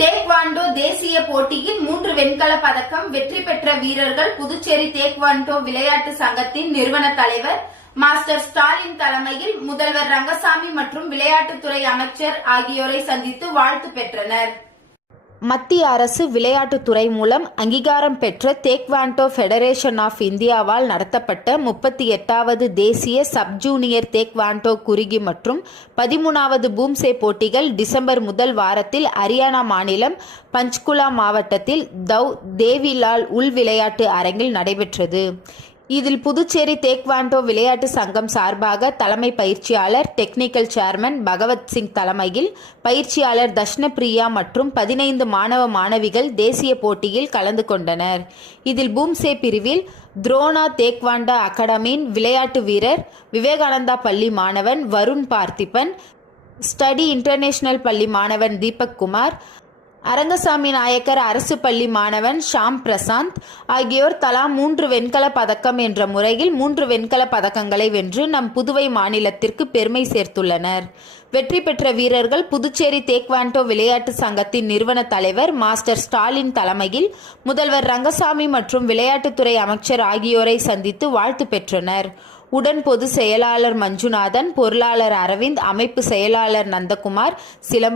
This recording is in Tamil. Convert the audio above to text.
டேக்வாண்டோ தேசிய போட்டியில் 3 வெண்கல பதக்கம் வெற்றி பெற்ற வீரர்கள் புதுச்சேரி டேக்வாண்டோ விளையாட்டு சங்கத்தின் நிறுவன தலைவர் மாஸ்டர் ஸ்டாலின் தலைமையில் முதல்வர் ரங்கசாமி மற்றும் விளையாட்டுத்துறை அமைச்சர் ஆகியோரை சந்தித்து வாழ்த்து பெற்றனர். மத்திய அரசு விளையாட்டுத்துறை மூலம் அங்கீகாரம் பெற்ற டேக்வாண்டோ ஃபெடரேஷன் ஆஃப் இந்தியாவால் நடத்தப்பட்ட 38வது தேசிய சப் ஜூனியர் டேக்வாண்டோ குறுகி மற்றும் 13வது பூம்சே போட்டிகள் டிசம்பர் முதல் வாரத்தில் ஹரியானா மாநிலம் பஞ்ச்குலா மாவட்டத்தில் தேவிலால் உள் விளையாட்டு அரங்கில் நடைபெற்றது. இதில் புதுச்சேரி டேக்வாண்டோ விளையாட்டு சங்கம் சார்பாக தலைமை பயிற்சியாளர் டெக்னிக்கல் சேர்மன் பகவத் சிங் தலைமையில் பயிற்சியாளர் தஷ்ணபிரியா மற்றும் 15 மாணவ மாணவிகள் தேசிய போட்டியில் கலந்து கொண்டனர். இதில் பூம்சே பிரிவில் துரோணா டேக்வாண்டோ அகாடமியின் விளையாட்டு வீரர் விவேகானந்தா பள்ளி மாணவன் வருண் பார்த்திபன், ஸ்டடி இன்டர்நேஷனல் பள்ளி மாணவன் தீபக் குமார், அரங்கசாமி நாயக்கர் அரசு பள்ளி மாணவன் ஷாம் பிரசாந்த் ஆகியோர் தலா 3 வெண்கல பதக்கம் என்ற முறையில் 3 வெண்கல பதக்கங்களை வென்று நம் புதுவை மாநிலத்திற்கு பெருமை சேர்த்துள்ளனர். வெற்றி பெற்ற வீரர்கள் புதுச்சேரி டேக்வாண்டோ விளையாட்டு சங்கத்தின் நிறுவன தலைவர் மாஸ்டர் ஸ்டாலின் தலைமையில் முதல்வர் ரங்கசாமி மற்றும் விளையாட்டுத்துறை அமைச்சர் ஆகியோரை சந்தித்து வாழ்த்து பெற்றனர். உடன் பொதுச் செயலாளர் மஞ்சுநாதன், பொருளாளர் அரவிந்த், அமைப்பு செயலாளர் நந்தகுமார், சிலம்பரசன்